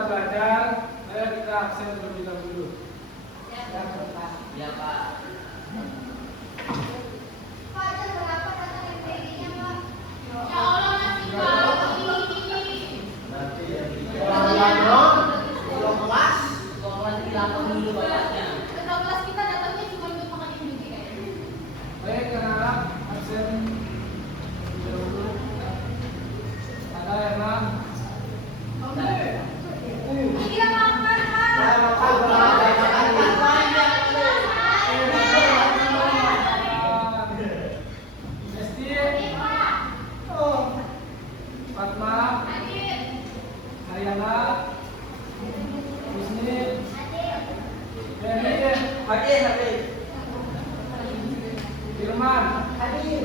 sudah belajar, ayo kita absen terlebih dahulu. Ya, Pak. Ya, Pak. Pak, jam berapa datang MPI-nya, Pak? Ya Allah, masih pagi. Nanti ya. Belum kelas. Kelas dilapor dulu bapaknya. Ketua kelas kita datangnya cuma untuk makan Indomie kayaknya. Baik, anak-anak absen terlebih dahulu. Ada Herman. Iya, makan, Pak. Esti, Pak. Fatma, Hadir. Haryana, Husni, Benny, Hadir. Firman, Hadir.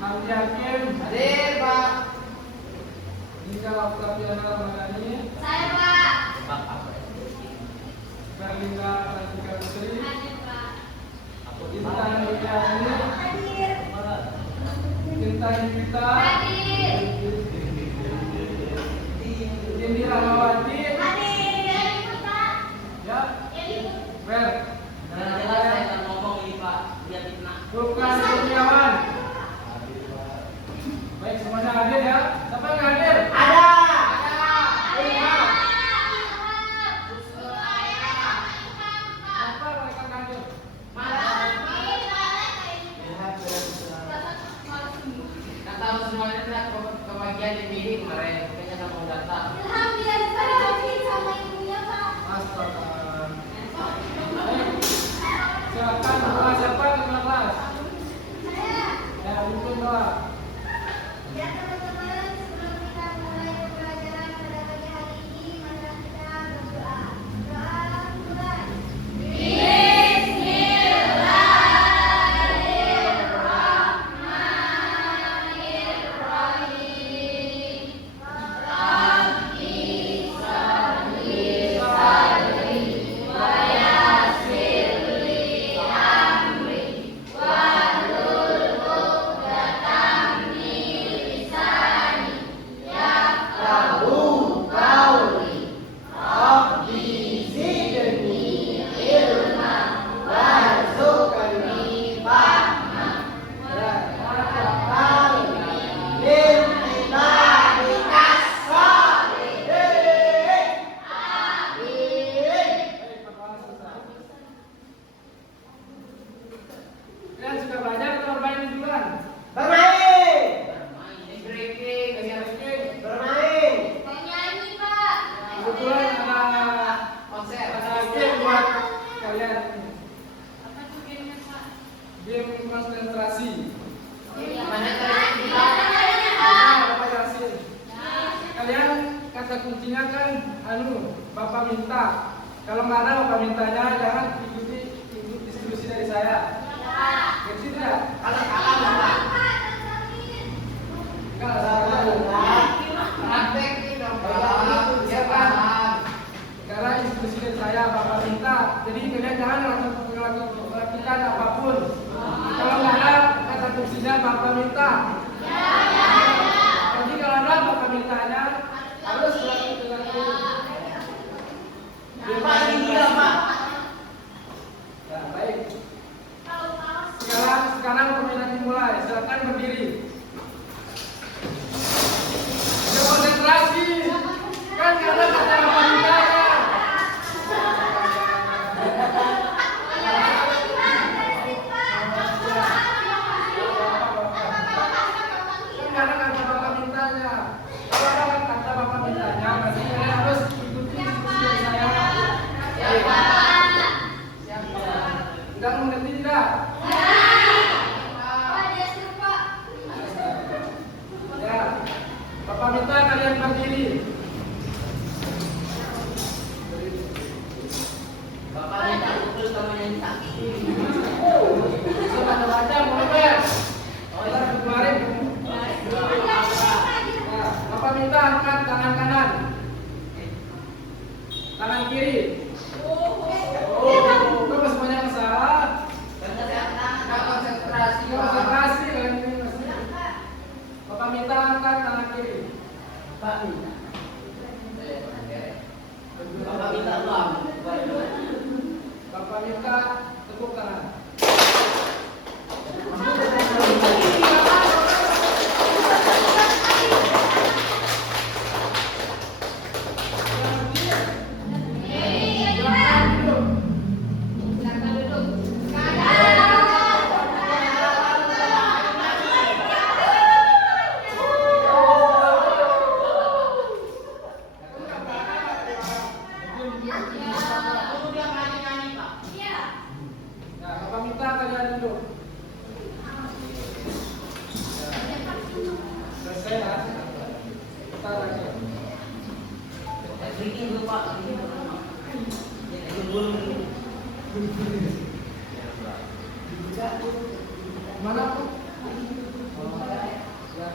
Hamdi Hakim, Hadir, Pak. Nika Oktaviana Ramadhani, Saya, Pak. Bapak. Berlinda Rantika Sri, Hadir, Pak. Intan Wiryani, Hadir. Intan Yuvita, Hadir. Indi Rahmawati, Hadir. Ya, ikut, Pak. ya, Ya, ikut. Ber, Nah, jelas saya akan ngomong ini, Pak. Biar fitnah. Bukan Kurniawan. Baik, semuanya hadir ya. Siapa yang hadir? Ada. Siapa mereka yang hadir? Nggak tahu semuanya tidak kebagian di meeting kemarin. Kayaknya nggak mau datang. Astaga. Silakan kelas siapa ke kelas? Ya, pimpin doa. Ya teman-teman, sebelum kita mulai pembelajaran pada pagi hari ini, marilah kita berdoa. Doa Tuhan. Kalian sudah belajar atau bermain duluan? Bermain. Ini breaking. Bermain. Kebetulan ada Konser. game buat kalian. Apa tuh gamenya, Pak? Game konsentrasi. Mana kalian kita? Bapak Yasin. Kalian kata kuncinya kan Bapak minta. Kalau nggak ada Bapak mintanya jangan ikut instruksi dari saya. Ngerti tidak? Kalau kalah Pak. Enggak ada. Praktek ini dong, Pak. Biar paham. Karena instruksi dari saya Bapak minta. Jadi kalian jangan melakukan apapun. Kalau nggak ada kata kuncinya Bapak minta. Jadi kalau ada Bapak mintanya harus lakukan. Pak, ini dia, Pak. Ya, baik. Sekarang permainan dimulai. Silakan berdiri. Ya, konsentrasi. Kan karena kata Bapak mintanya. Karena kata Bapak mintanya. Kalau ada kata Bapak mintanya, berarti kalian harus ikuti instruksi dari saya. Tidak mengerti tidak? Ya, Bapak minta kalian berdiri. Bapak minta pukul sama yang sakit. Coba baca, mulai. Kita kemarin. Nah, Bapak minta angkat tangan kanan, tangan kiri. Coba semuanya ke salah. Konsentrasi kalian ini masih. Bapak minta angkat tangan kiri. Pak minta. Breaking dulu Pak. Breaking dulu. Ya, dulu. Mana aku? Ya.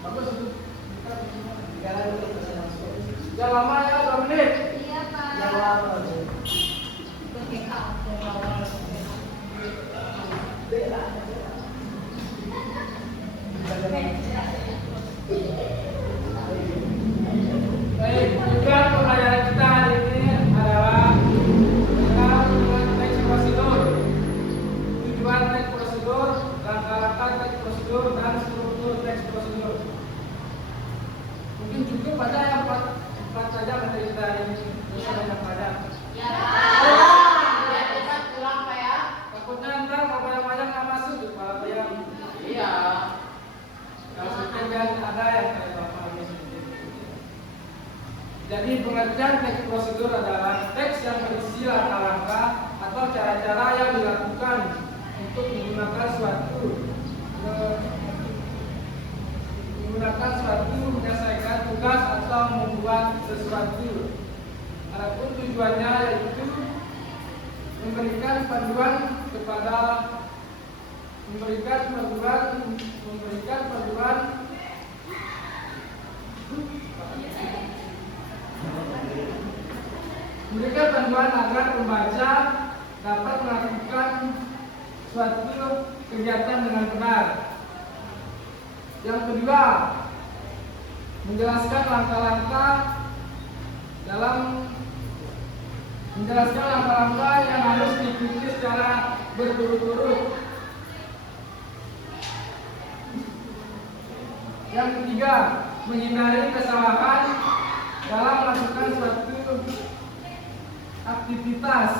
Bagus itu. Jangan lama ya, 2 menit. Iya, Pak. Jawab. Baik, tujuan pembelajaran kita hari ini adalah mengenal dengan teks prosedur. Tujuan teks prosedur, langkah-langkah teks prosedur, dan struktur teks prosedur. Mungkin cukup pada yang 4 saja materi kita hari ini. Bisa banyak banyak. Ya, Ya, kita kurang Pak ya. Takutnya ntar kalau banyak-banyak nggak masuk di kepala bayang. Iya. Kalau sekian ada yang kayak bapak ini. Jadi pengertian teks prosedur adalah teks yang berisi langkah-langkah atau cara-cara yang dilakukan untuk menggunakan suatu menyelesaikan tugas atau membuat sesuatu. Adapun tujuannya yaitu memberikan panduan agar pembaca dapat melakukan suatu kegiatan dengan benar. Yang kedua, menjelaskan langkah-langkah yang harus diikuti secara berturut-turut. Yang ketiga, menghindari kesalahan dalam melakukan suatu aktivitas.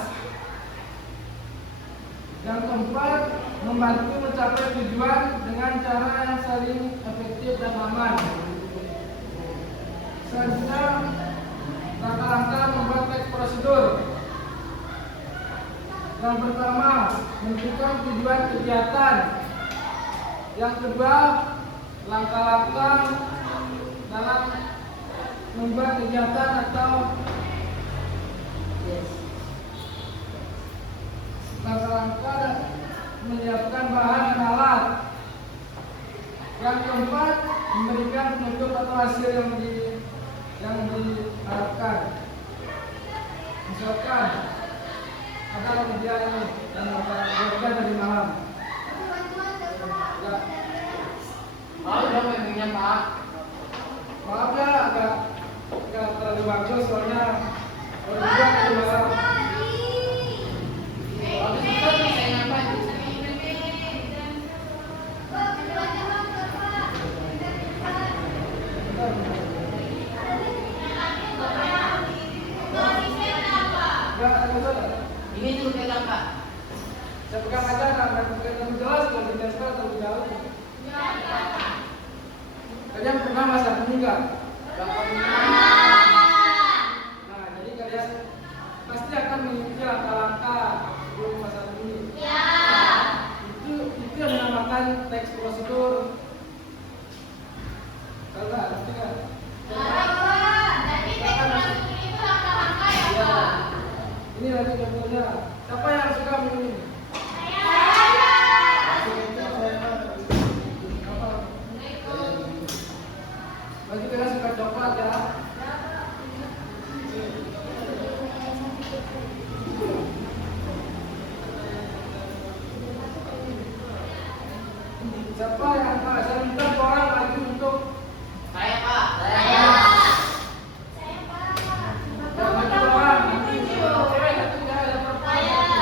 Yang keempat, membantu mencapai tujuan dengan cara yang saling efektif dan aman. Selanjutnya, langkah-langkah membuat teks prosedur. Yang pertama, menentukan tujuan kegiatan. Yang kedua, langkah-langkah dalam membuat kegiatan atau langkah-langkah menyiapkan bahan dan alat. Yang keempat, memberikan penutup atau hasil yang diharapkan. Misalkan ada kerjaan ini dan bekerja dari malam. Ya, Mau dong memangnya Pak. maaf ya agak terlalu bagus soalnya bekerja dari malam. Habis itu bisa ngapain? Ini dulu pegang Pak. Saya pegang aja, nggak terlalu jelas kalau ditempel terlalu jauh. Kalian pernah masak mie nggak? Nah, jadi kalian pasti akan mengikuti langkah-langkah sebelum masak mie. Itu yang dinamakan teks prosedur. Tahu nggak? Ngerti nggak? Ini nanti contohnya. Siapa yang suka minum ini? Berarti kalian suka coklat ya? Siapa yang saya minta orang lagi untuk Saya Pak. orang nanti cewek satu ya, ada perempuan satu.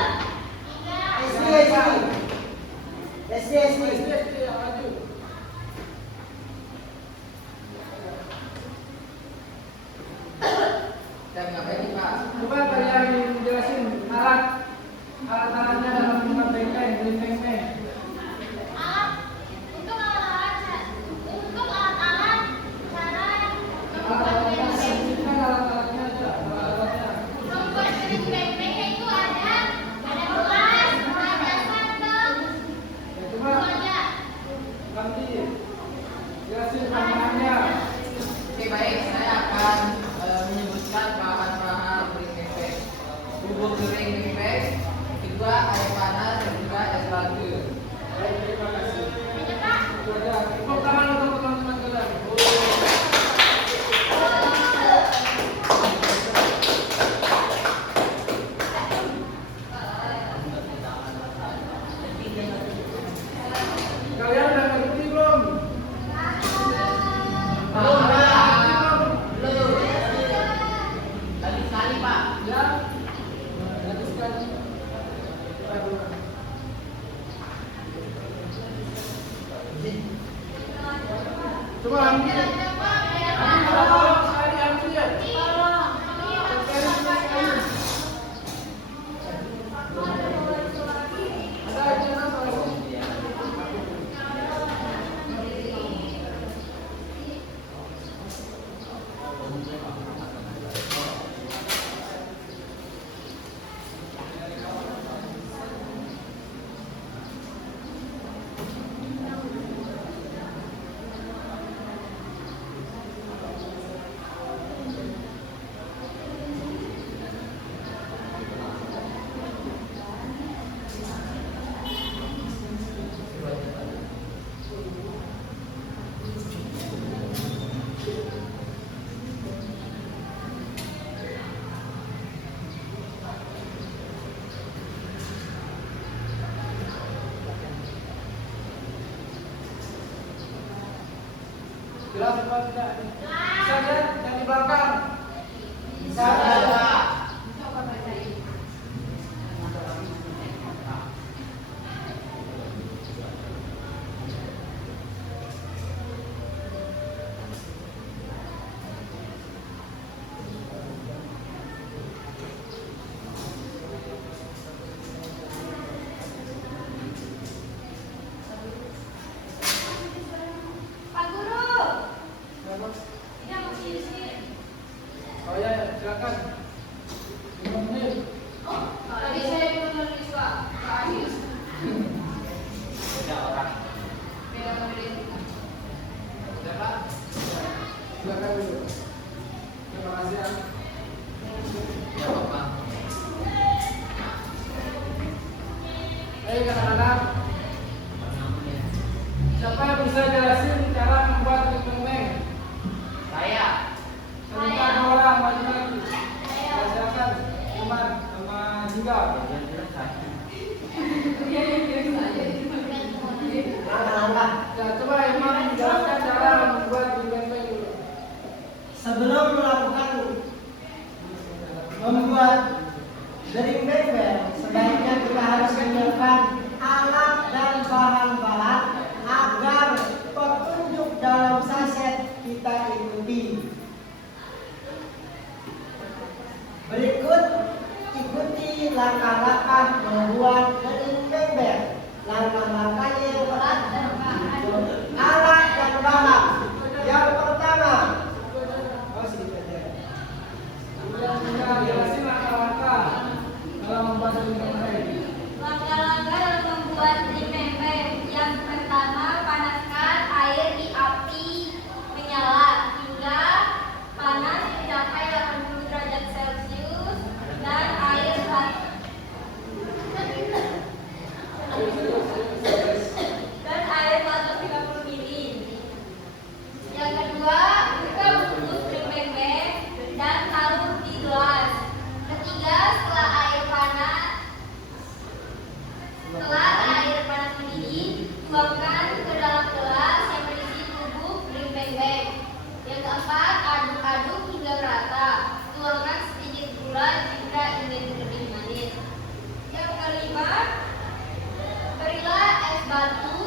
apa tidak? Bisa lihat yang di belakang. Bisa, Pak. Pak Guru, Siapa? tidak mau di sini. Oh ya, silakan. 5 menit. Oh, tadi saya belum nulis Pak. Pak Adis. Ada orang. Beda nulis. Siapa? Silakan dulu. Terima kasih ya. Ya, Bapak. Anak-anak, siapa yang bisa jelasin cara membuat ring-ring? Saya. Sebentar ada orang maju lagi. Ya, silakan. Iman sama Jingga. Ya, coba Iman jelaskan cara membuat ring-ring dulu. Sebelum melakukan membuat dering bebek, sebaiknya kita harus menyiapkan alat dan bahan-bahan agar petunjuk dalam saset kita ikuti. Berikut ikuti langkah-langkah membuat dering bebek. Langkah-langkahnya yang pertama, alat dan bahan. Yang pertama, Kemudian Jingga jelasin langkah-langkah dalam membuat ring-ring. Langkah-langkah dalam membuat ring-ring. Yang pertama, panaskan air di api menyala hingga panas mencapai 80 derajat Celcius dan air dan air 450 ml. Yang kedua, buka bungkus ring-ring dan taruh di gelas. Ketiga, setelah air panas mendidih, tuangkan ke dalam gelas yang berisi bubuk ring-ring. Yang keempat, aduk-aduk hingga merata. Tuangkan sedikit gula jika ingin lebih manis. Yang kelima, berilah es batu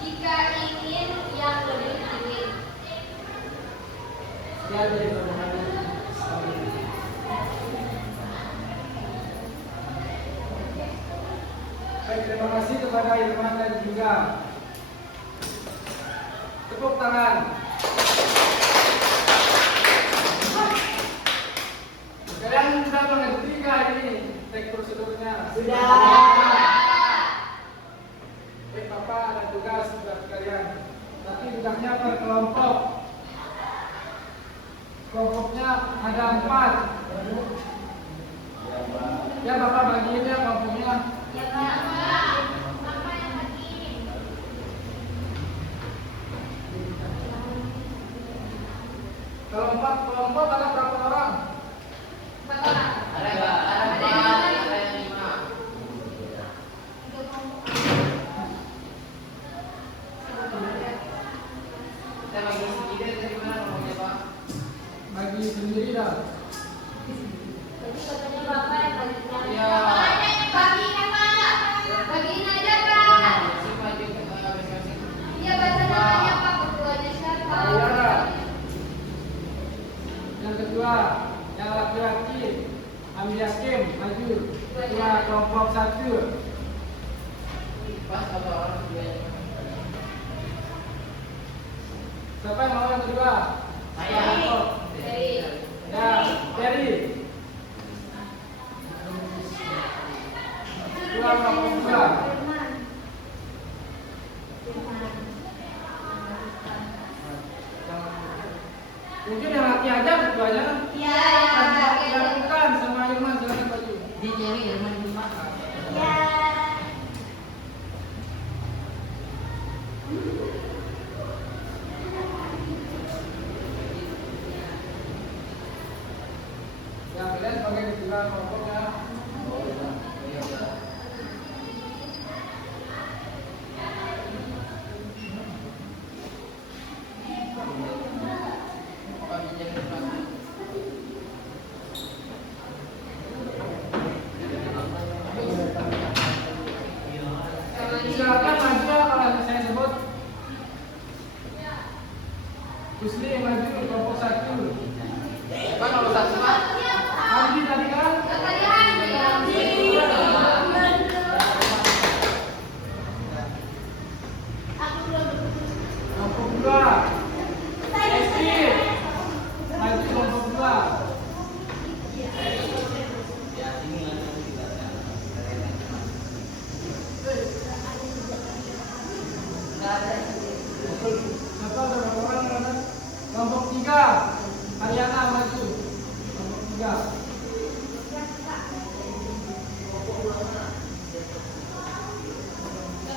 jika ingin yang lebih dingin. Ya, dari teman-teman. Baik, terima kasih kepada Irman dan juga tepuk tangan. Kalian sudah mengerti kah ini teknik prosedurnya? sudah. Baik, Bapak ada tugas buat kalian. Tapi tugasnya per kelompok. Kelompoknya ada 4. Ya, Bapak bagiin ya kelompoknya. Ya, Pak. Bapak yang bagi. Kalau 4 kelompok ada berapa orang? Bapak. Ada nggak? Ada Pak. Ada yang 5. Kita bagi sendiri dari mana ngomongnya, Pak? Bagi sendiri dah. Jadi katanya Bapak yang bagi. Iya. Bapak aja yang bagi kan, Pak. Bagiin aja, Pak. Siapa juga masing-masing. Iya, baca namanya Pak. Ketuanya siapa? Ayara. Yang kedua, yang laki-laki Amir Yakin maju. Ketua kelompok 1. Pas satu orang juga. Siapa yang mau yang kedua? Saya. Dari. Ya, Ferry. Ketua kelompok 2. Mungkin yang laki aja ketuanya. Iya, Yang bukan sama Irman silakan maju. Dia cewek yang mana di Pak? ya. Ya, kalian sebagai ketua kelompoknya. Ustaz Umar. Andi tadi kan? Kelompok 2. Esti. Maju kelompok 2. Ya, ini langsung kita. Siapa ada berapa orang yang ada? Kelompok 3. Ariana maju. Kelompok 3.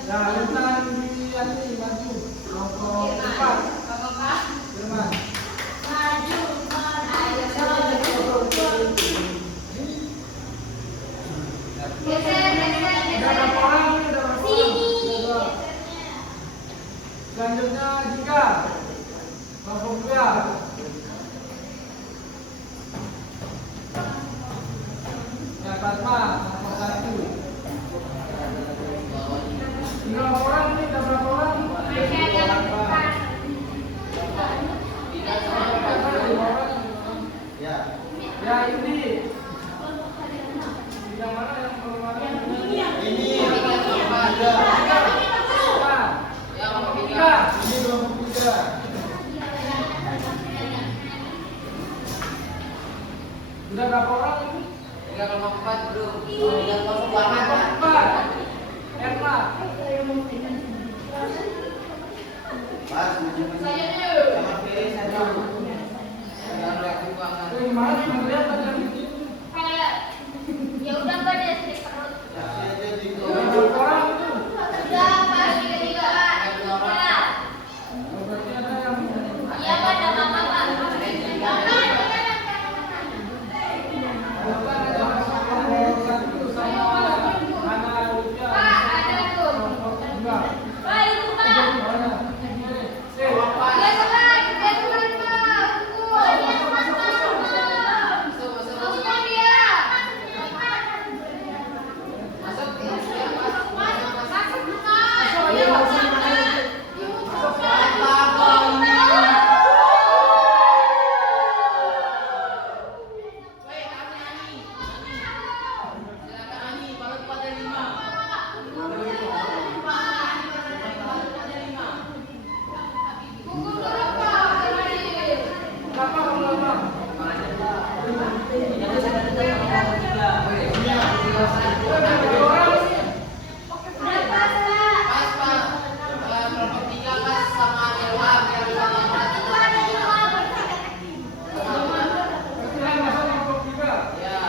Nah, Lintan Dwiyanti maju. Kelompok 4. Firman. Ada berapa orang ini? Ada berapa orang? Dua. Selanjutnya Jika. Kelompok 2. Ya, Fatma, kelompok 1. Berapa orang ini? Ada berapa orang? Ya. Ya, ini. Yang mana yang belum ada? Ini Tiga. Ya, kelompok 3. Ini kelompok 3. Sudah berapa orang ini? Tiga kelompok 4 belum. Tiga kelompok 4. Kelompok 4. Erma. Pas Saya dulu. sama Ferry saya dulu. Yang ragu banget. Gimana sih melihat tadi? Ya udah pada sedikit perut. Kasih aja di Sudah berapa orang itu? Sudah pas tiga-tiga Pak. Ya. Oh, berarti ada yang Iya Pak, ada mama Pak. bukan ada kelompok 1 sama Hana Lucia. Pak, ada tuh. Kelompok 2. Pak, itu Pak. Mana? C. Dia teman Pak. Tunggu. Masuk, masuk. Maksudnya dia. Masuk. Masuk bukan. Ayo, masuk. Silakan Ani, balut pada 5. Tunggu dulu Pak. Berapa kamu lama? Udah pas Pak. Pas, Pak. Kelompok 3 pas sama Ilham yang berat. Itu ada Ilham. Berarti yang masuk kelompok 3. Ya.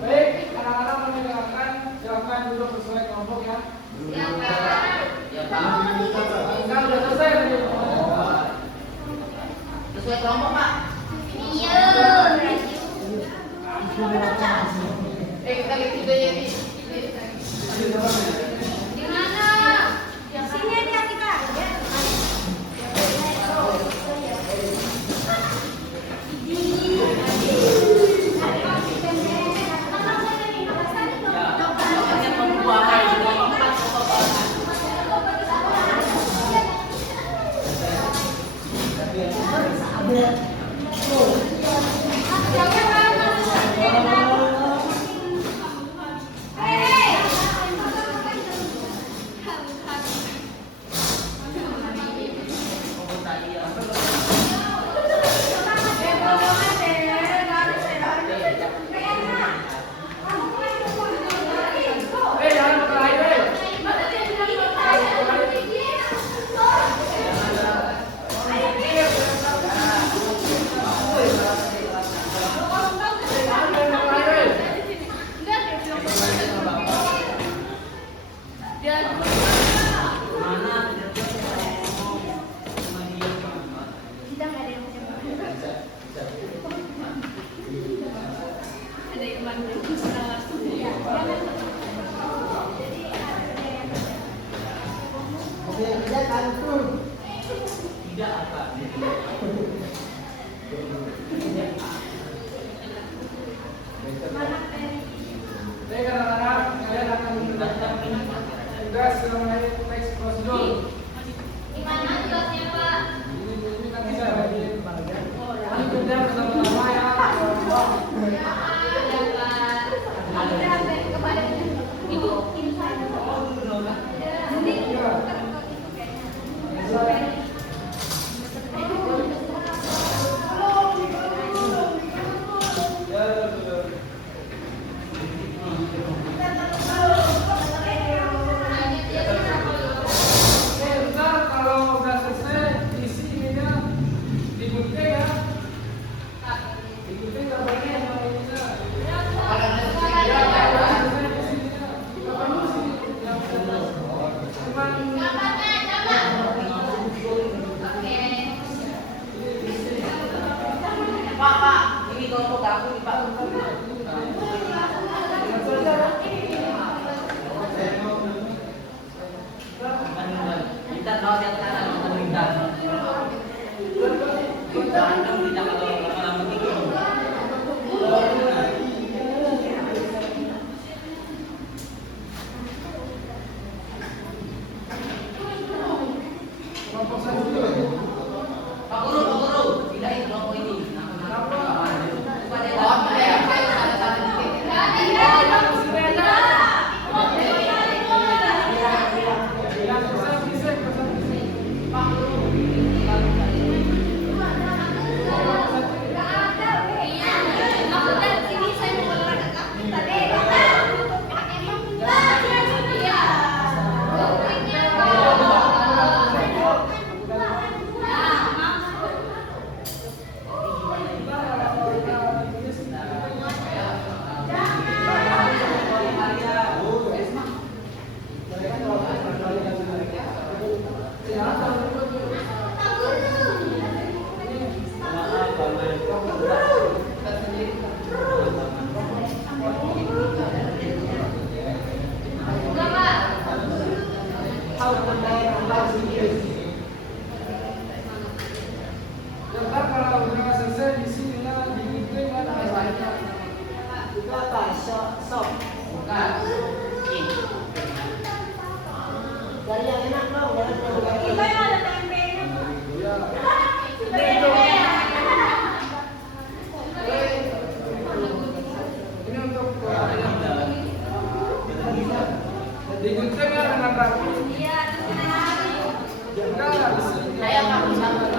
Baik, anak-anak mendengarkan, silakan duduk sesuai kelompok ya. Ya, Pak. Kan sudah selesai tadi. Sesuai kelompok, Pak. Iya. Kita gitu aja nih. Di mana? Sini aja kita. Jangan berkelahi, Kita nggak ada yang ada yang bantu. Tidak apa? Ntar kalau udah selesai isi ininya digunting ya. Digunting gambarnya yang ininya. Kalau ada Ya, sedikit kalau ya, udah selesai isinya. Nggak perlu sih yang cuman Pak, ini untuk aku nih Pak. Kita tahu yang kanan pemerintah. Kita akan tidak kalau lama-lama gitu. kelompok satu dulu. Pak Guru, pindahin kelompok ini. Bukan yang oh, ya, ada satu dikit. Yang selesai bisa Ntar kalau udah selesai di sini digunting kan gambarnya. Itu apa? Sop. Bukan. Dari yang enak dong, jangan terlalu banyak. Ini untuk digunting ya dengan rapi. Enggak, Saya Pak, sama.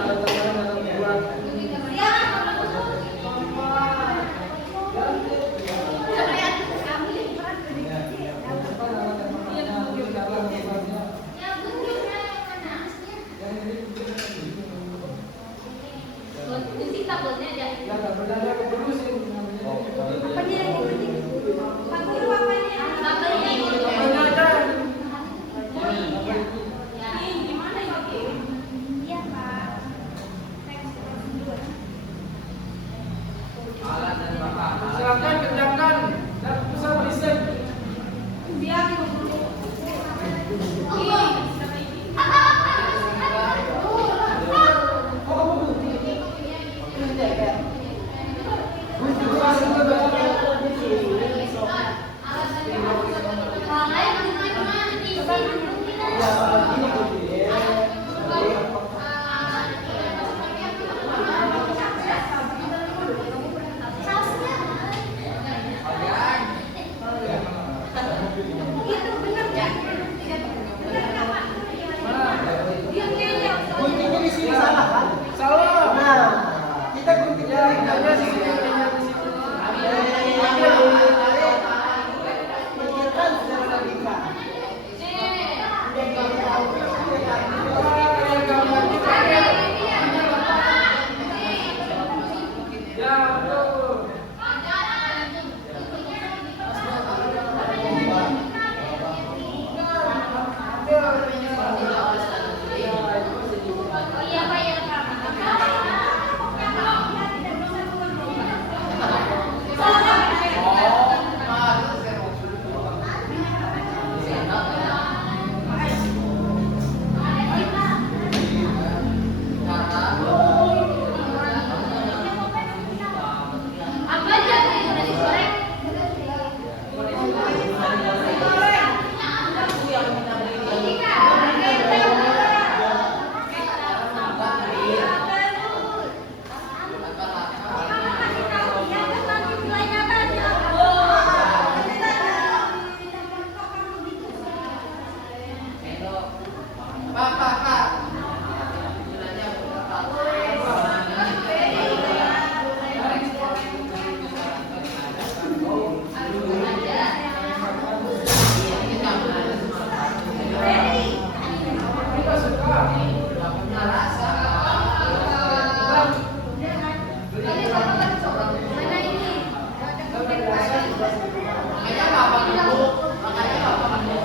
Makanya bapak dulu, makanya bapak dulu.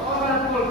Oh, Marpul.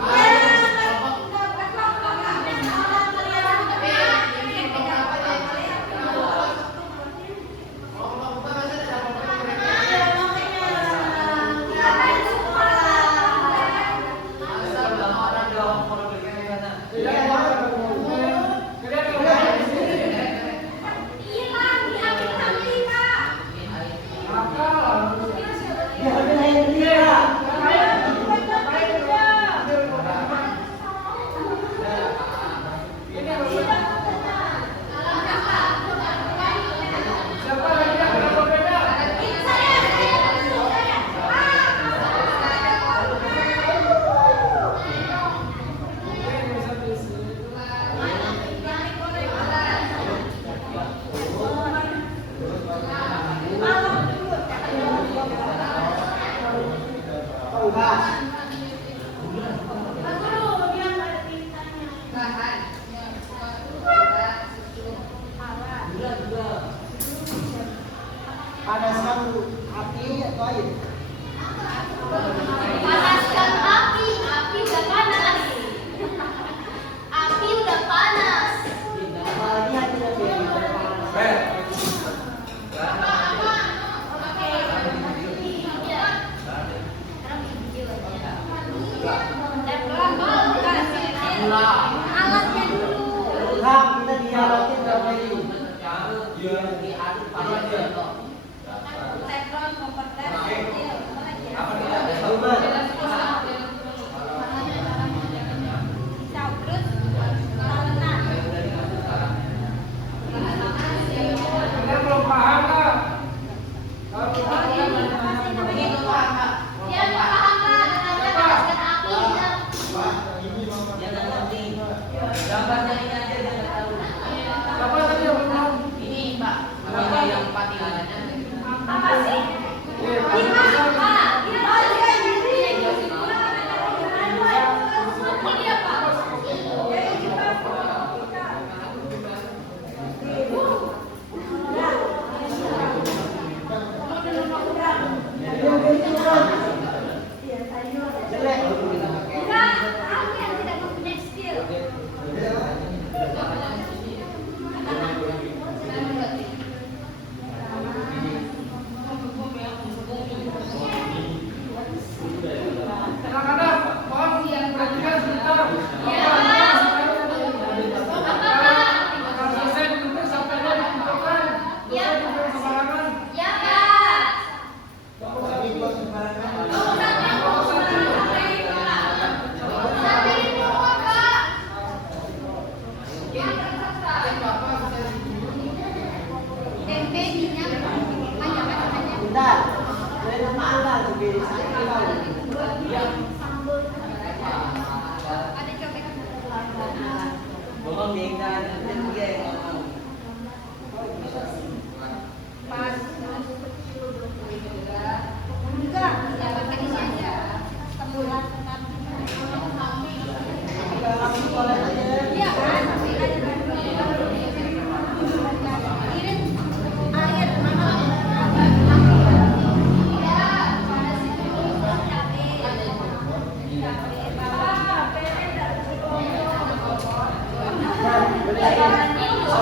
Panaskan api atau air? Panaskan api, api udah panas. Api udah panas. Apalagi hati lebih panas. Alatnya dulu. Ilham, kita dialogin sama ini. Teflon, kompor gas, kecil. Sauber. Saubrut, talenan. Kalian belum paham lah. Kalau belum paham, Dia nggak paham lah, katanya panaskan api. Jangan ngerti. Gambarnya ini aja dia nggak tahu. siapa tadi yang belum? Ini Pak, namanya yang patilannya. Apa sih? Eh, Gimana, Pak? Gimana dia jadi? Ini apa? Jelek. Enggak, aku yang tidak mempunyai skill. Kadang-kadang mohon perhatikan sebentar. Ya, Pak. Kalau selesai ditutup sampai dia ditentukan. Ya. Dosa dibuang sembarangan. Ya, Pak. Sampai itu, Pak. Tempe minyak banyak. Bentar. Dari nama Anda lebih saya tahu. Ada cobek. Bohong dengan dan dia yang ngomong. Pas. Enggak, ya pakai ini aja. Tembulan. Kita langsung sekolah aja. Iya kan? Kirim air. Ya, panasin dulu cabai. Cabai. Dan beli air.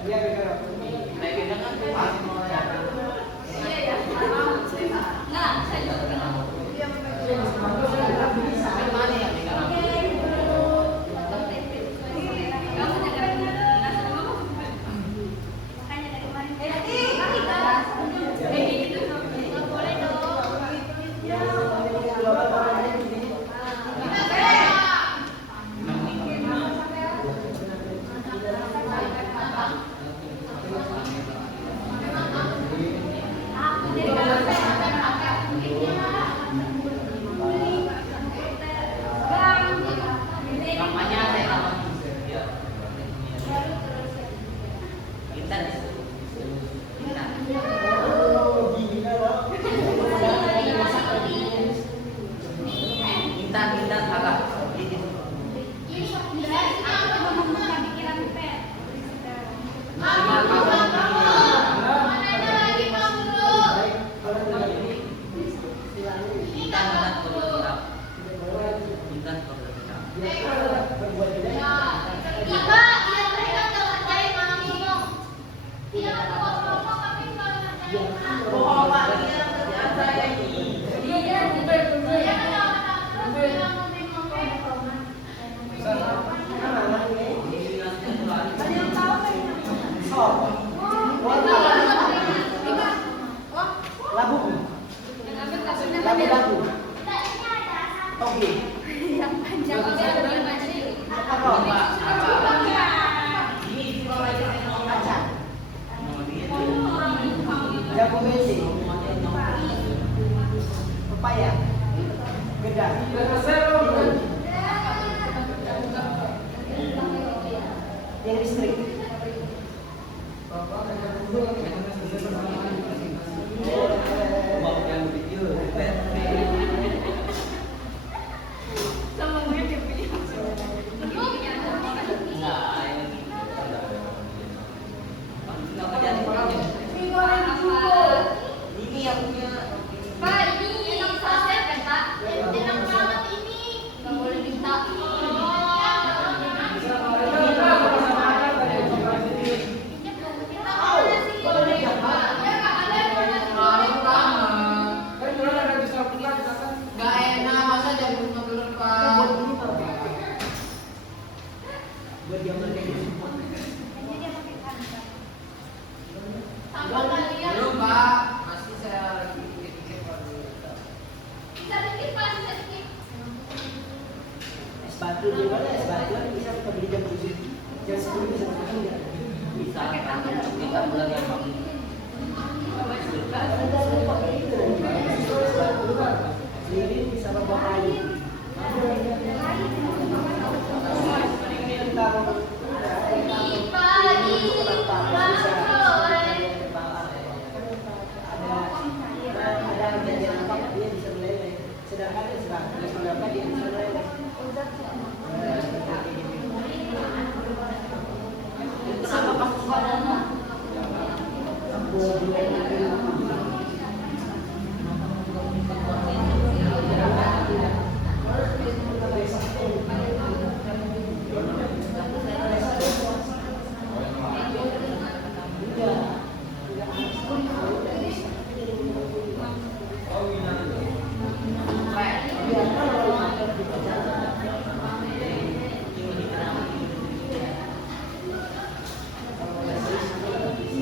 Iya, benar. Namanya saya tambah. Intan. Intan agak. Lagu-lagu. Oke. Jago besi. Pepaya. Gedang. Yang listrik. Ini yang punya. Pak, ini yang saset kan, Pak? Enak banget ini. Nggak boleh minta. Gak enak, masa jam 5 dulu Pak. Buat gambar kayak gitu. Tambah kalian. Belum Pak, masih saya lagi pikir-pikir Pak. Bisa dikit, Pak, bisa dikit. Es batu juga lah, es batu kan bisa kita beli jam 7. Jam 10 bisa kita beli. Bisa kan? Kita bulan yang pagi. Lilin bisa bawa kayu. Pagi, malam sore. Ada kejadian apa dia bisa meleleh. Sedangkan dia sedangkan dia bisa meleleh. Sama kasus badannya.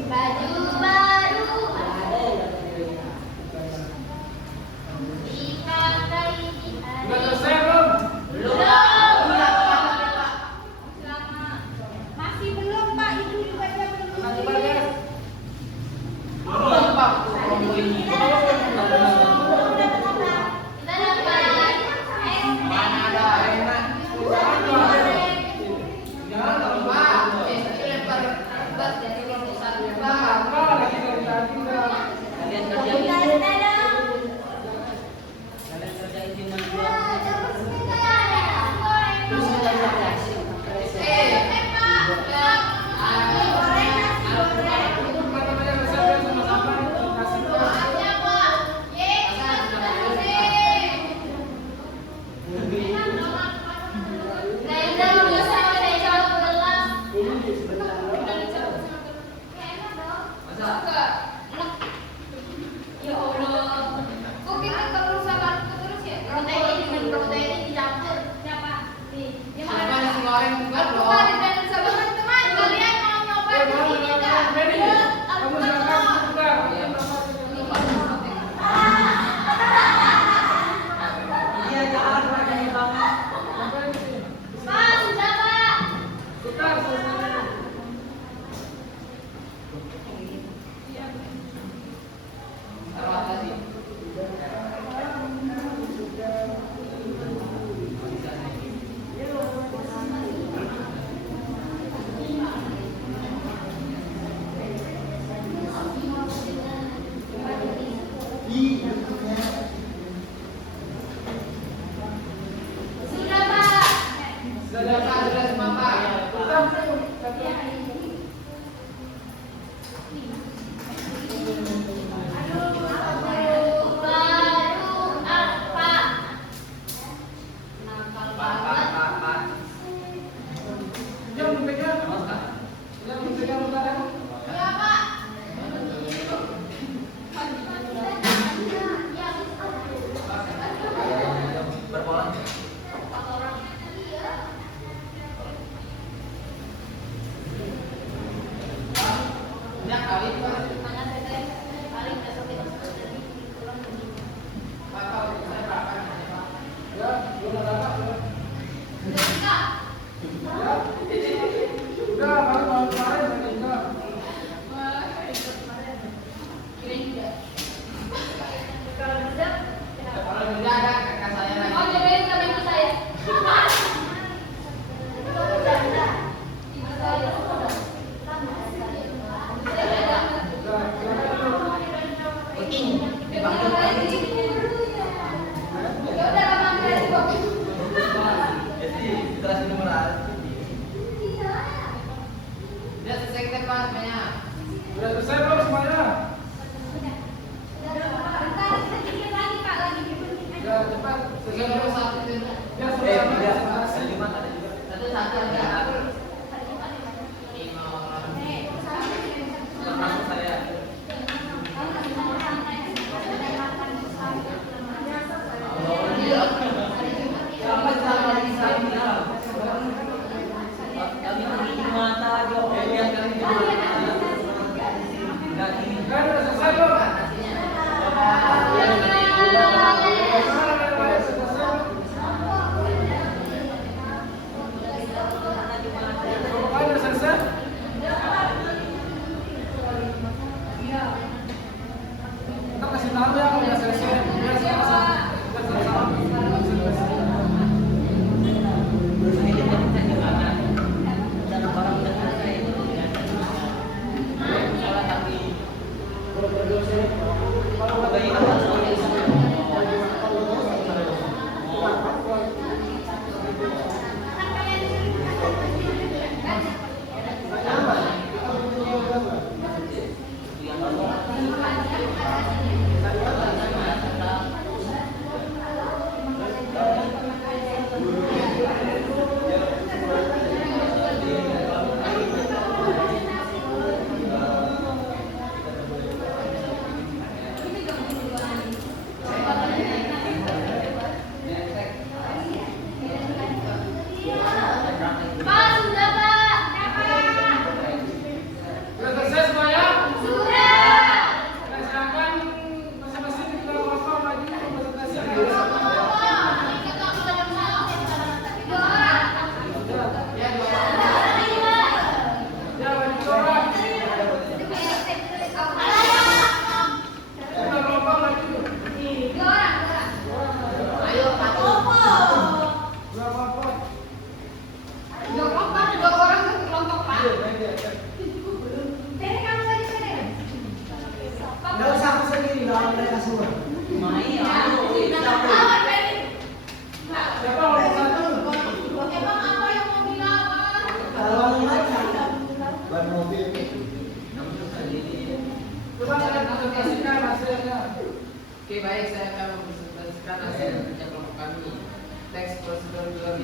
Baju baru Reza bisa saya jawab kelas. Ini sebentar. Enak dong. Masa? Ya Allah. Kok kita terus sabar terus ya? Protein dengan protein dicampur. Siapa? Nih. Siapa nasi goreng bukan Aku loh? ada dan sabar teman. Kalian mau nyoba di sini enggak? Medi, kamu silakan buka. Iya, jangan pakai banget. Pak, sudah Pak. Bentar, selesai. Terima kasih. Sudah Pak. Sudah Pak, sudah semua Pak. Baru apa? Nakal Pak, banget. Pak. Yang pegang, Mas, yang pegang bentar. Ya Pak. berbohong. Udah kawin Pak. Pak, saya berapa nih, Pak? Ya, belum ada apa. Ya, udah baru tahun kemarin meninggal. Kalau udah ada kakak saya lagi. Oh, cobain sama ibu saya. Ya udah lama kok. Udah selesai kita Pak semuanya. Udah selesai belum semuanya? Ya, cepat. Tiga puluh satu itu. Ya, sudah. Satu aja. Lima orang. Termasuk saya. Sampai sama di sana. Mata aja. Lihat kali ini. Kan udah selesai belum? Selesai.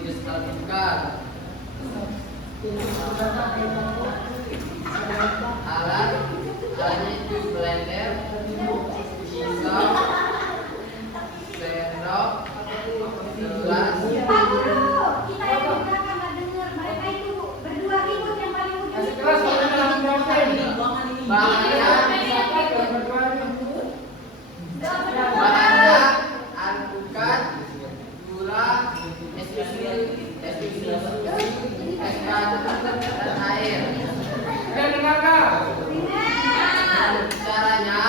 disertifikat. Alatnya itu blender, pisau, sendok, gelas. Pak Guru, kita yang di belakang nggak dengar. Mereka itu berdua ribut yang paling ujung. Kasih keras kalau dalam Bahannya alpukat, gula, es batu, dan air. Dan dengarkan. Caranya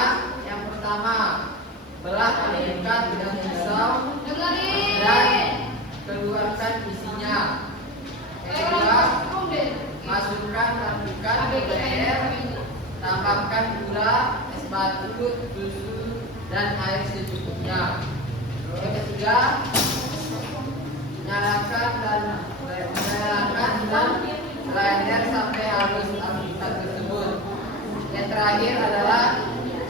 yang pertama, belah alpukat dengan pisau dan keluarkan isinya. Yang kedua, masukkan alpukat ke blender, tambahkan gula, es batu, susu, dan air secukupnya. Yang ketiga, nyalakan dan blender sampai halus alpukat tersebut. Yang terakhir adalah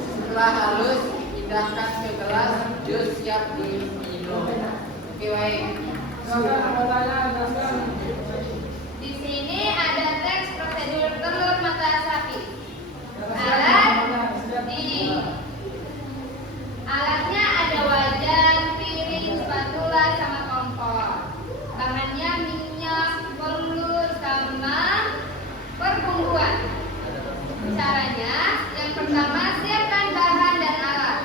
setelah halus, pindahkan ke gelas, jus siap diminum. Oke, baik. Silakan anggotanya jelaskan. Di sini ada teks prosedur telur mata sapi. Alat ini. Alatnya ada wajan, piring, spatula, sama kompor. Bahannya minyak, telur, sama perbumbuan. Caranya, yang pertama siapkan bahan dan alat.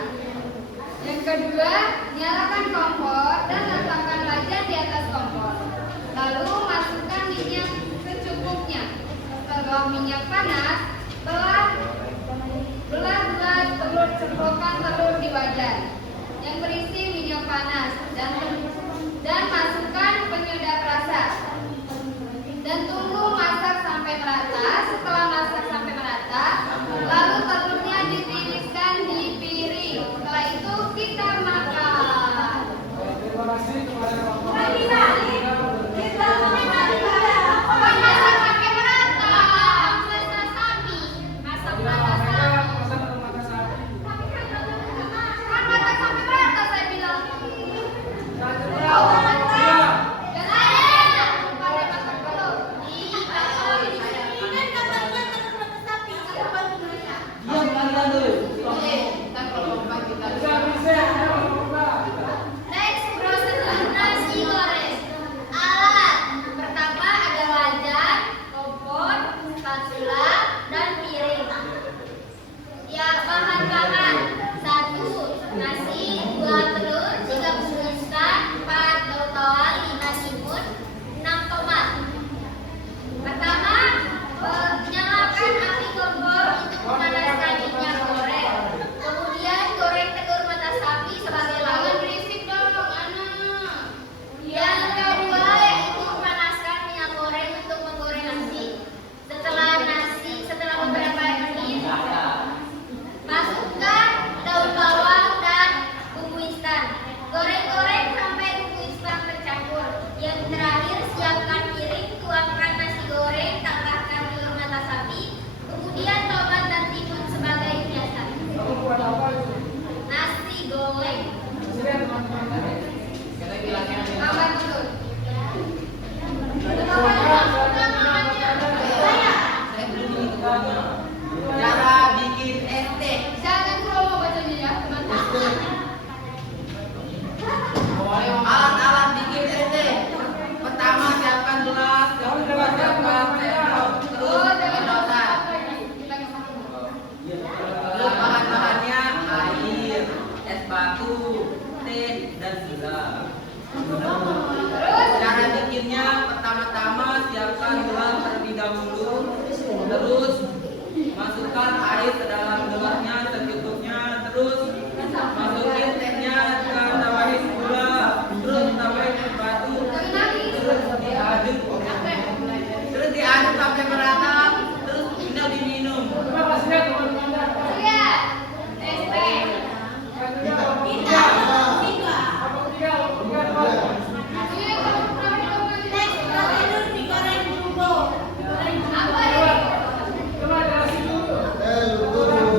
Yang kedua, nyalakan kompor dan letakkan wajan di atas kompor. Lalu masukkan minyak secukupnya. Setelah minyak panas, belah telur, cemplungkan telur di wajan yang berisi minyak panas dan masukkan penyedap rasa. Dan tunggu masak sampai merata. Setelah masak sampai merata, lalu telurnya ditiriskan di piring. Setelah itu kita makan. Terima kasih kepada Bapak. Lagi balik. Kita Masak sampai merata. Mata sapi. Masak mata sapi. Masak mata sapi. Kan masak sampai merata saya bilang. Diam kalian dulu. Oke, kita kelompok kita. Next prosedur nasi goreng. Alat pertama ada wajan, kompor, spatula, dan piring. Ya, bahan-bahan 1 nasi, 2 telur, 3 bumbu instan, 4 daun bawang, 5 timun, 6 tomat. Pertama, nyalakan api kompor untuk memanaskan minyak goreng. Kemudian goreng telur mata sapi sebagai lauk. Berisik dong, anak. Yang kedua yaitu panaskan minyak goreng untuk menggoreng nasi. Setelah beberapa menit, masukkan daun bawang dan bumbu instan. Goreng-goreng sampai bumbu instan tercampur. Yang terakhir, siapkan piring, tuangkan nasi goreng, tambahkan telur mata sapi, kemudian tomat dan timun sebagai hiasan. Kamu buat apa itu? Nasi goreng. Silakan teman-teman. Kita bilangnya Apa betul? saya belum bertanya. Cara bikin es teh. Jangan promo bacanya ya, teman-teman. Alat-alat bikin es teh. Pertama, siapkan gelas. Yang kedua, siapkan sendok. Terus sedotan. Terus bahan-bahannya air, es batu, teh, dan gula. Cara bikinnya, pertama-tama siapkan gelas terlebih dahulu. Terus masukkan air ke dalam gelasnya secukupnya. Terus masukin tehnya dan tambahin gula. Terus tambahin es batu. Terus diaduk. Terus diaduk sampai merata. Terus tinggal diminum. Terima kasih ya teman-teman. Iya. Es teh. Kita. Apa ketiga? Iya, kalau pernah minum aja. Next prosedur digoreng jumbo. Apa ya? Coba jelasin dulu.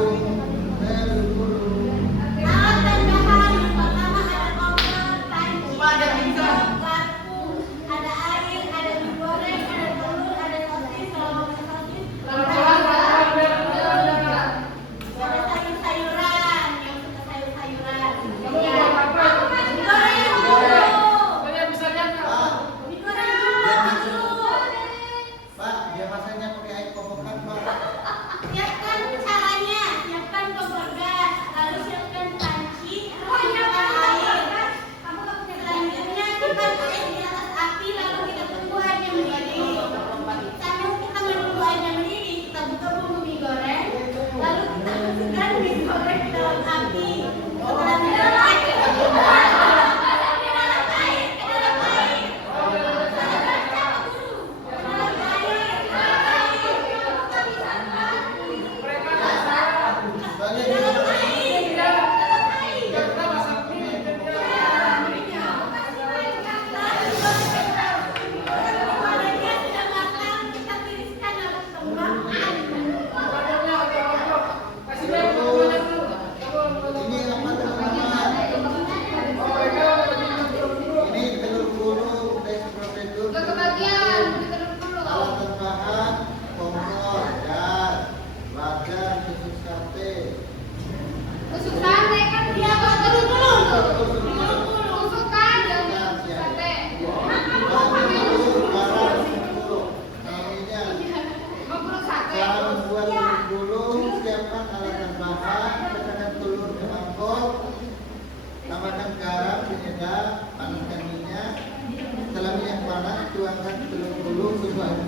berangkat dulu semuanya.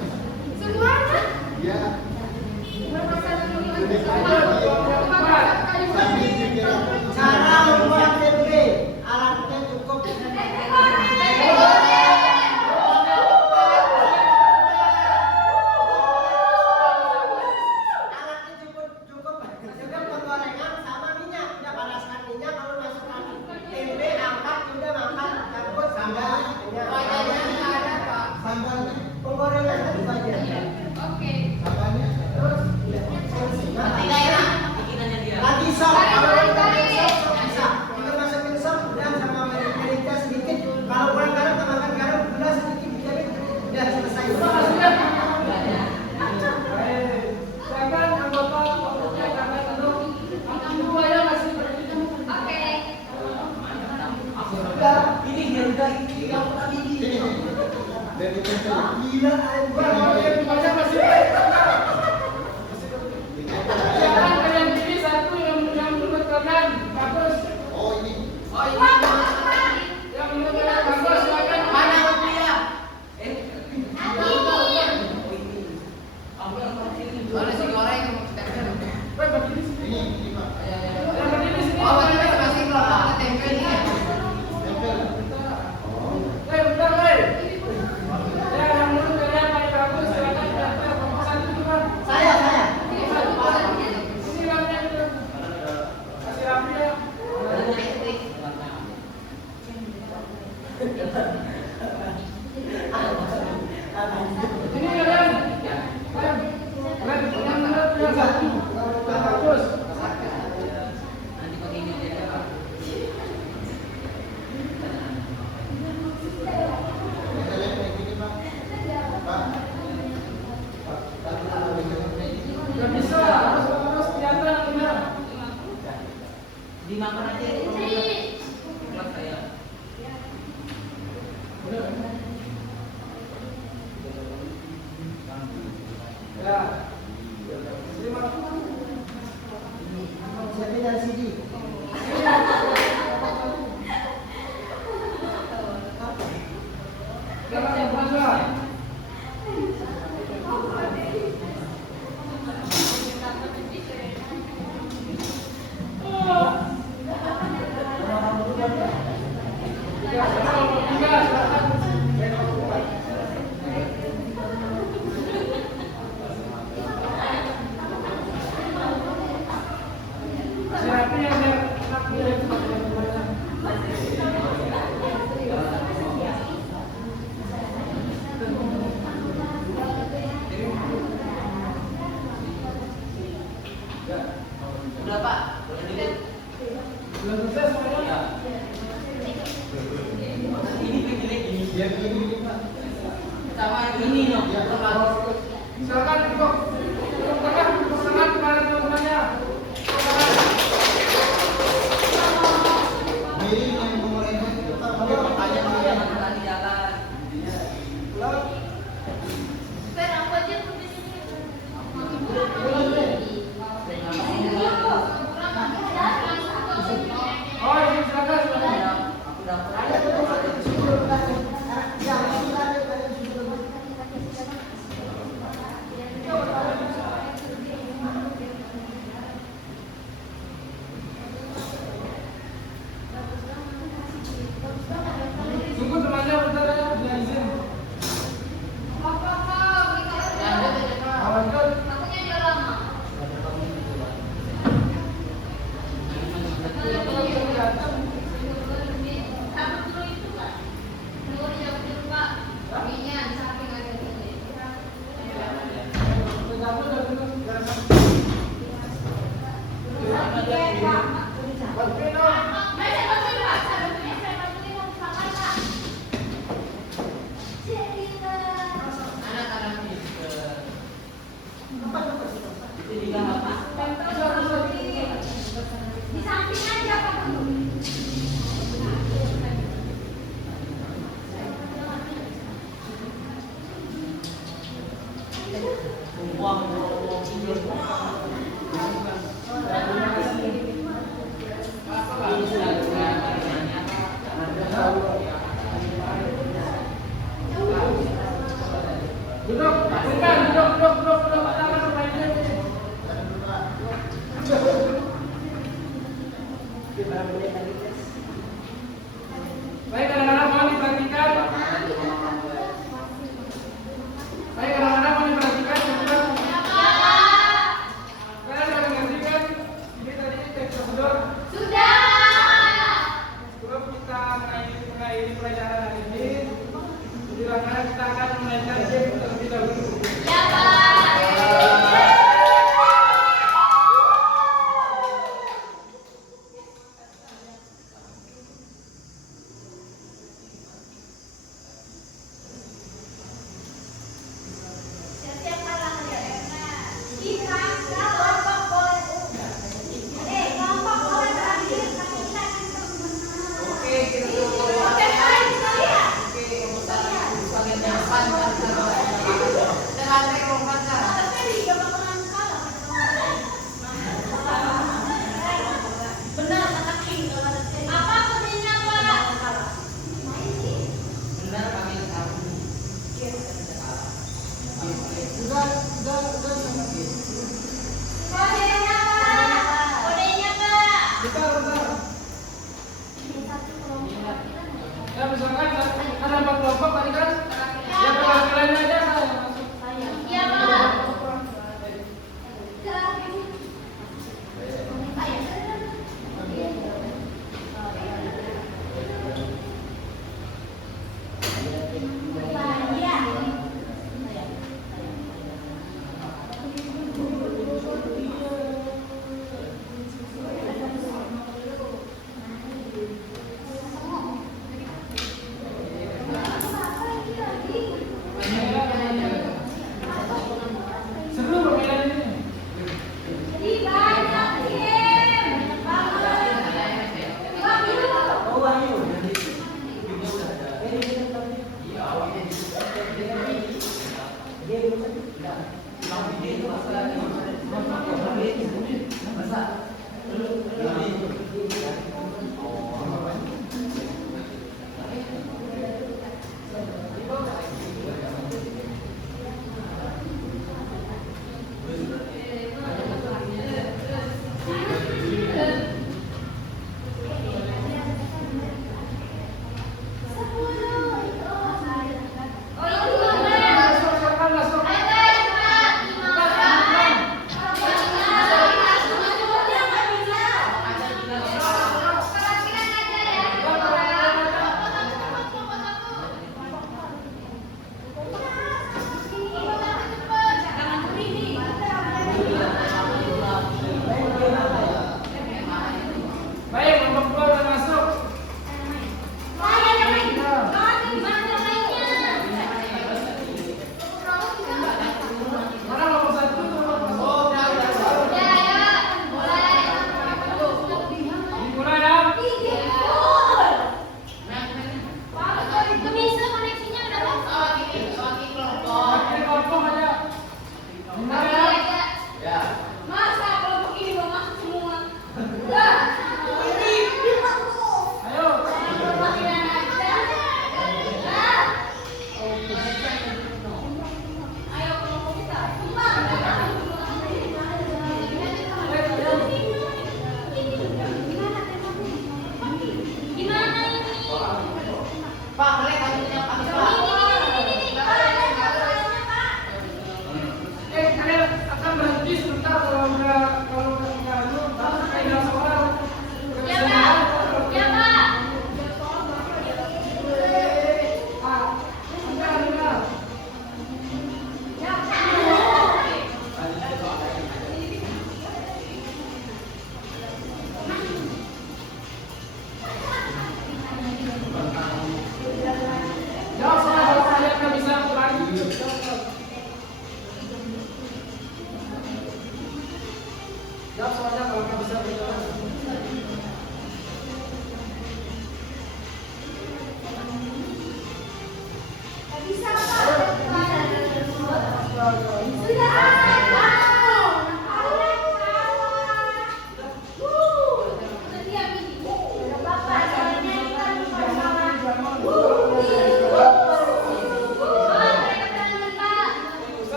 Semuanya? Ya. Berpasangan dulu. Sambil pikiran. Cara membuat TP, alatnya cukup. Alatnya cukup. Juga penggorengan sama minyak. Udah panaskan minyak, kalau masukkan tempe, angkat, sudah makan, campur sambal. Wajahnya ada Pak. Sambalnya. Penggorengan itu aja. Oke. Sambalnya. Terus, Nanti daerah bikinannya dia. lagi sop. Kalau kita sop bisa. Kita masukin sop, udah sama merica sedikit. Kalau kurang garam, tambahkan garam, gula sedikit, jadi udah selesai. Baik. Silakan anggota kelompoknya angkat duduk. Angkat dua ya masih berdiri. Oke. Ini dia udah ini yang tadi ini. Ini. Dari tempe. Gila aja. Kalau yang duanya masih baik. Jangan kalian pilih satu yang menurut kalian bagus. Oh ini. Oh ini Yang menurut kalian bagus silakan. mana dia? Mana si goreng? Baik, berdiri sini. Ini Pak. Yang berdiri sini. Oh, ini masih kelompok tempe ini ya. Tempe. Bentar, baik. Ya, yang menurut kalian paling bagus silakan daftar kelompok satu juga. Saya. Ini namanya itu. Kasih rapi ya. Ini kalian. Kalian yang menurut yang satu yang bagus. Nanti pakai ini aja ya, Pak. Kita lihat kayak gini Pak. Pak. Gak bisa, harus kelihatan benar. Dimakan aja itu. Kelas saya. Ya. Terima Siapin dari sini. Jangan yang bangga. Ya, silakan. Siapa yang enak pilih? Udah Pak, boleh dilihat. Belum selesai semuanya. Ini pilih gini. Biar gini Pak. Sama yang ini dong. Ya. Silakan duduk tengah, duduk tengah kepada teman-temannya. Miring yang penggorengan itu Pak. Pakai pertanyaan miring. Tadi jalan. Ben, aku aja di sini. Oh, ini silakan. Aku dapur. Tunggu temannya bentar ya, punya izin. Lanjut. Akunya dia lama. Aku dulu itu Pak. Dulu dijawab dulu Pak. Kaminya di samping ada ini. Satu dan duduk. Berpindah. Saya bantuin Pak. Saya bantuin mau makan Pak. Anak-anaknya itu juga apa? Di samping aja Pak. Buang Terima kasih. Bukan, duduk. Jangan main game. Jangan dulu, Pak. Baik, kadang-kadang mohon diperhatikan. Baik, kadang-kadang mohon diperhatikan. Kalian sudah mengerti kan? Ini tadi teks prosedur. Sudah. Sebelum kita mengakhiri pelajaran hari ini, silakan kita akan memainkan game terlebih dahulu. Ya, Pak. Siap-siap kita kelompok bola. Kelompok bola terakhir kami kita akan Oke, kita tunggu. Oke, baik, kita lihat. Oke, bagian yang panjang dengan rekomendasi. Tapi dia bakalan kalah. Benar kata King kalau ada King. Apa kodenya, Pak? Benar kami tahu. Kodenya, Pak. Kodenya, Pak. Bentar. Ya, misalkan ada 4 kelompok tadi kan? Ya, perwakilannya aja saya masuk. Iya, Pak. Seru permainan ini. Jadi banyak game. Oh, itu mana? Masuk. Ayo, Pak. 5, Pak.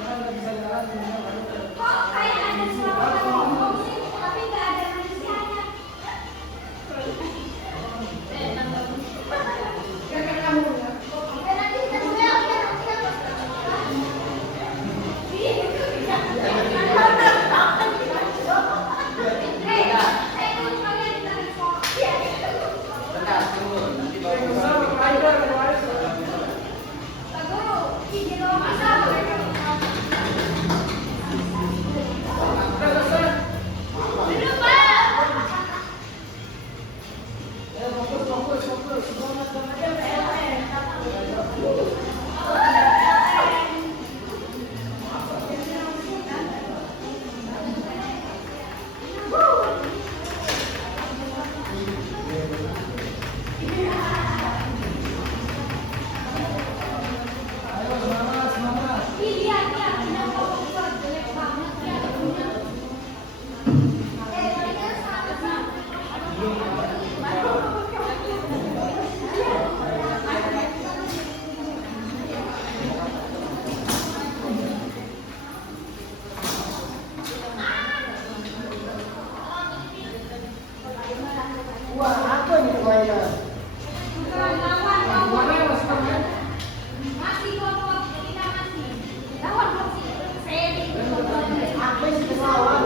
karena nggak bisa jalan minimal baru ke Kok kayak ada suara ngomong sih, tapi nggak ada manusianya. Nanti kita duel, Bentar, tunggu. Nanti baru Sama rider kemarin. Pak Guru, izin dong masalah. Udah selesai. Duduk, Pak. Fokus. Ayo semangat. Iya, udah fokus. Jelek banget ya. Wah, apa ini buaya? Lawan, Mana yang masih main? masih kelompok kita masih. Lawan masih. Saya di kelompok. Apa sih pesawat?